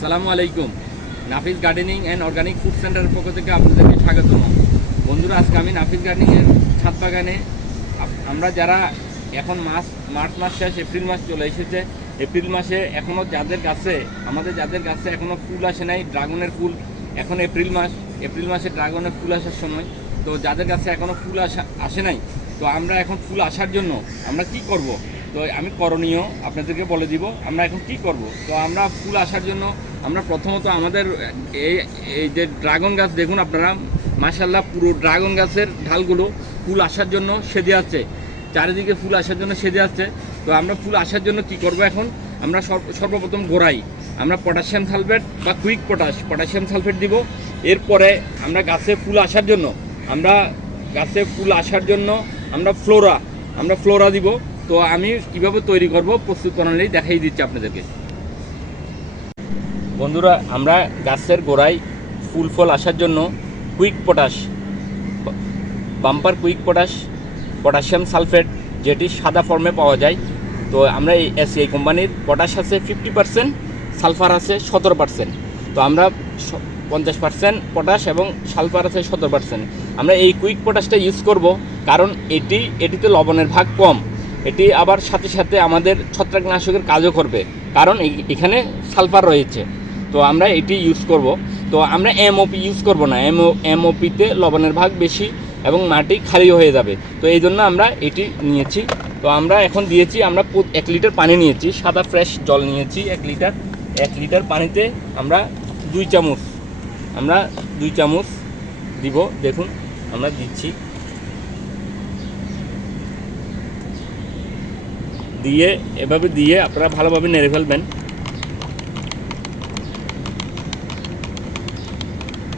আসসালামু আলাইকুম। নাফিস gardening and organic food সেন্টারের পক্ষ থেকে আপনাদেরকে স্বাগত। বন্ধুরা, আজকে আমি নাফিস গার্ডেনিংয়ের ছাদ বাগানে আমরা যারা এখন মার্চ মাস শেষ, এপ্রিল মাস চলে এসেছে। এপ্রিল মাসে এখনও যাদের গাছে এখনও ফুল আসে নাই, ড্রাগনের ফুল, এখন এপ্রিল মাসে ড্রাগনের ফুল আসার সময়। তো যাদের কাছে এখনও ফুল আসে নাই, তো আমরা এখন ফুল আসার জন্য আমরা কি করব, তো আমি করণীয় আপনাদেরকে বলে দিব আমরা এখন কি করব। তো আমরা ফুল আসার জন্য আমরা প্রথমত আমাদের এই যে ড্রাগন গাছ দেখুন আপনারা, মাশাআল্লাহ পুরো ড্রাগন গাছের ঢালগুলো ফুল আসার জন্য সেজে আছে, চারিদিকে ফুল আসার জন্য সেজে আছে। তো আমরা ফুল আসার জন্য কি করব, এখন আমরা সর্বপ্রথম গোড়াই আমরা পটাশিয়াম সালফেট বা কুইক পটাশিয়াম সালফেট দিব। এরপরে আমরা গাছে ফুল আসার জন্য আমরা ফ্লোরা দিব। তো আমি কিভাবে তৈরি করব প্রস্তুত প্রণালী দেখাই দিচ্ছি আপনাদেরকে। বন্ধুরা, আমরা গাছের গোড়ায় ফুল ফল আসার জন্য বাম্পার কুইক পটাশিয়াম সালফেট, যেটি সাদা ফর্মে পাওয়া যায়। তো আমরা এই এসিআই কোম্পানির পটাশ আছে 50%, সালফার আছে 17%। তো আমরা 50% পটাশ এবং সালফার আছে 17%। আমরা এই কুইক পটাশটা ইউজ করব কারণ এটিতে লবণের ভাগ কম। এটি আবার সাথে সাথে আমাদের ছত্রাকনাশকের কাজও করবে, কারণ এখানে সালফার রয়েছে। তো আমরা এটি ইউজ করব। তো আমরা এমওপি ইউজ করব না, এমওপিতে লবণের ভাগ বেশি এবং মাটি খালি হয়ে যাবে। তো এই জন্য আমরা এটি নিয়েছি। তো আমরা এখন দিয়েছি, আমরা 1 লিটার পানি নিয়েছি, সাদা ফ্রেশ জল নিয়েছি 1 লিটার পানিতে আমরা 2 চামচ দিব। দেখুন আমরা দিচ্ছি, এভাবে দিয়ে আপনারা ভালোভাবে নেড়ে ফেলবেন।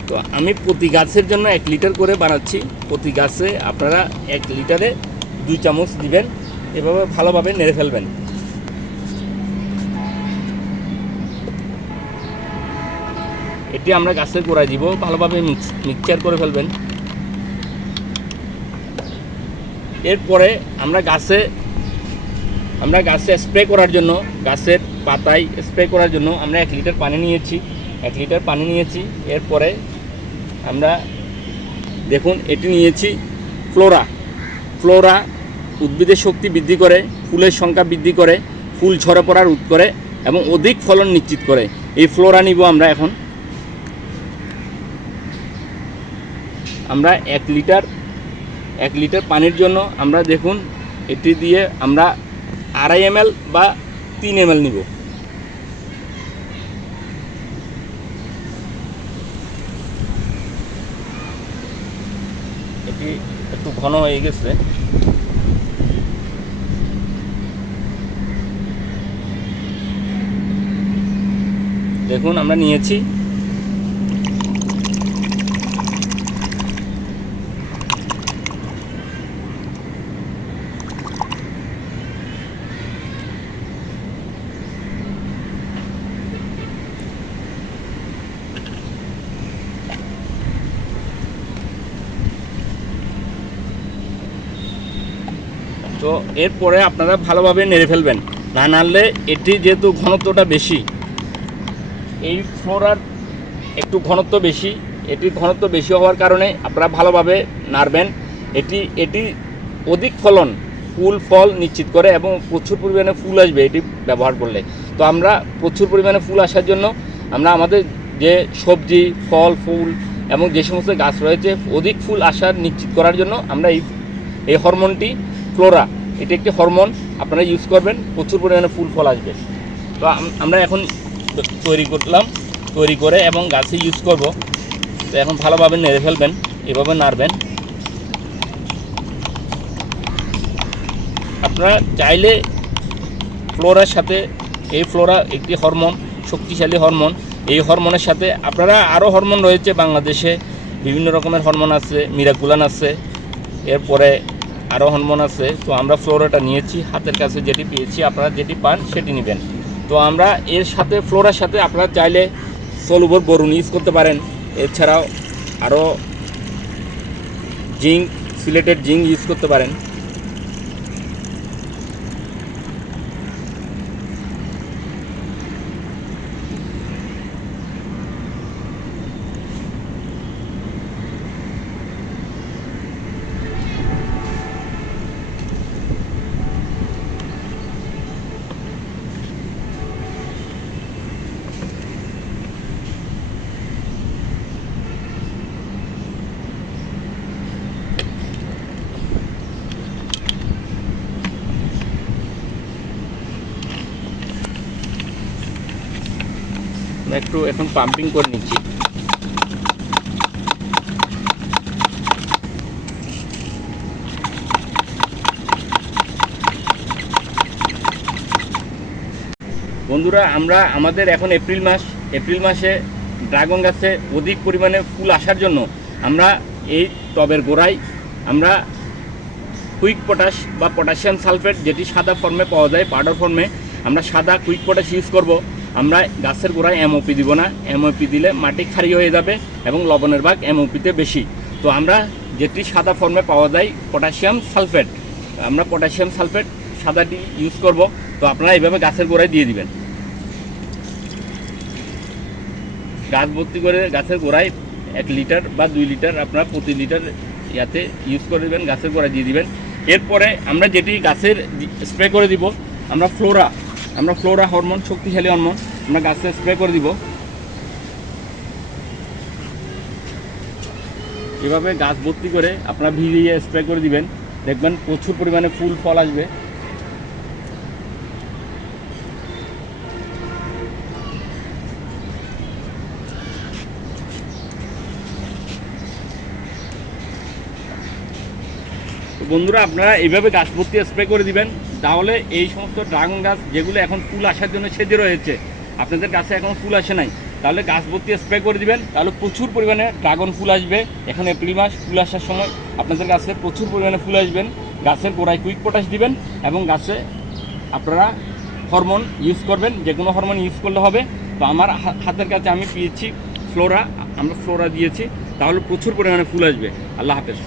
তো আমি প্রতি গাছের জন্য 1 লিটার করে বানাচ্ছি। প্রতি গাছে আপনারা 1 লিটারে 2 চামচ দিবেন, এভাবে ভালোভাবে নেড়ে ফেলবেন। এটি আমরা গাছের গোড়ায় দিব, ভালোভাবে মিক্সচার করে ফেলবেন। এরপরে আমরা গাছে স্প্রে করার জন্য, গাছের পাতায় স্প্রে করার জন্য আমরা 1 লিটার পানি নিয়েছি। এরপরে আমরা দেখুন এটি নিয়েছি ফ্লোরা উদ্ভিদের শক্তি বৃদ্ধি করে, ফুলের সংখ্যা বৃদ্ধি করে, ফুল ঝরে পড়া রোধ করে এবং অধিক ফলন নিশ্চিত করে। এই ফ্লোরা নিব আমরা এখন। আমরা 1 লিটার পানির জন্য আমরা দেখুন এটি দিয়ে আমরা 2.5 ml বা 3 ml নিব। এটি একটু ঘন হয়ে গেছে। দেখুন আমরা নিয়েছি। তো এরপরে আপনারা ভালোভাবে নেড়ে ফেলবেন, না নাড়লে এটি যেহেতু ঘনত্বটা বেশি, এই ফ্লোরার একটু ঘনত্ব বেশি হওয়ার কারণে আপনারা ভালোভাবে নাড়বেন। এটি অধিক ফুল ফল নিশ্চিত করে এবং প্রচুর পরিমাণে ফুল আসবে এটি ব্যবহার করলে। তো আমরা প্রচুর পরিমাণে ফুল আসার জন্য আমরা আমাদের যে সবজি ফল ফুল এবং যে সমস্ত গাছ রয়েছে অধিক ফুল আসার নিশ্চিত করার জন্য আমরা এই হরমোনটি ফ্লোরা, এটি একটি হরমোন, আপনারা ইউজ করবেন, প্রচুর পরিমাণে ফুল ফল আসবে। তো আমরা এখন তৈরি করে এবং গাছে ইউজ করব। তো এখন ভালোভাবে নেড়ে ফেলবেন, এভাবে নাড়বেন। আপনারা চাইলে ফ্লোরার সাথে, এই ফ্লোরা একটি হরমোন, শক্তিশালী হরমোন, এই হরমোনের সাথে আপনারা আরও হরমোন রয়েছে বাংলাদেশে, বিভিন্ন রকমের হরমোন আছে, মিরাকুলান আছে, এরপরে আরও হরমোন আছে। তো আমরা ফ্লোরাটা নিয়েছি, হাতের কাছে যেটি পেয়েছি, আপনারা যেটি পান সেটি নেবেন। তো আমরা এর সাথে ফ্লোরার সাথে আপনারা চাইলে সলুবর বোরন ইউজ করতে পারেন, এছাড়াও আরও সিলেটেড জিঙ্ক ইউজ করতে পারেন। একটু এখন পাম্পিং করে নিচ্ছি। বন্ধুরা আমরা আমাদের এখন এপ্রিল মাসে ড্রাগন গাছে অধিক পরিমাণে ফুল আসার জন্য আমরা এই টবের গোড়ায় আমরা কুইক পটাশ বা পটাশিয়াম সালফেট, যেটি সাদা ফর্মে পাওয়া যায় পাউডার ফর্মে, আমরা সাদা কুইক পটাশ ইউজ করব। আমরা গাছের গোড়ায় এমওপি দিব না, এমওপি দিলে মাটি ক্ষারীয় হয়ে যাবে এবং লবণের ভাগ এমওপিতে বেশি। তো আমরা যেটি সাদা ফর্মে পাওয়া যায় পটাশিয়াম সালফেট, আমরা পটাশিয়াম সালফেট সাদাটি ইউজ করব। তো আপনারা এইভাবে গাছের গোড়ায় দিয়ে দিবেন। গাছ ভর্তি করে গাছের গোড়ায় 1 লিটার বা 2 লিটার আপনারা প্রতি লিটার ইয়াতে ইউজ করে দেবেন, গাছের গোড়ায় দিয়ে দিবেন। এরপরে আমরা যেটি গাছের স্প্রে করে দিব, আমরা ফ্লোরা হরমোন, শক্তিশালী হরমোন আমরা গাছে স্প্রে করে দিব। এভাবে গাছ ভর্তি করে আপনারা ভিজিয়ে স্প্রে করে দিবেন, দেখবেন প্রচুর পরিমাণে ফুল ফল আসবে। বন্ধুরা আপনারা এইভাবে গাছ ভর্তি স্প্রে করে দিবেন, তাহলে এই সমস্ত ড্রাগন গাছ যেগুলো এখন ফুল আসার জন্য সেজে রয়েছে, আপনাদের গাছে এখন ফুল আসে নাই, তাহলে গাছ ভর্তি স্প্রে করে দিবেন, তাহলে প্রচুর পরিমাণে ড্রাগন ফুল আসবে। এখন এপ্রিল মাস, ফুল আসার সময় আপনাদের গাছে প্রচুর পরিমাণে ফুল আসবেন। গাছের গোড়ায় কুইক পটাশ দিবেন এবং গাছে আপনারা হরমোন ইউজ করবেন, যে কোনো হরমোন ইউজ করলে হবে। তো আমার হাতের কাছে আমি পেয়েছি ফ্লোরা, আমরা ফ্লোরা দিয়েছি, তাহলে প্রচুর পরিমাণে ফুল আসবে। আল্লাহ হাফেজ।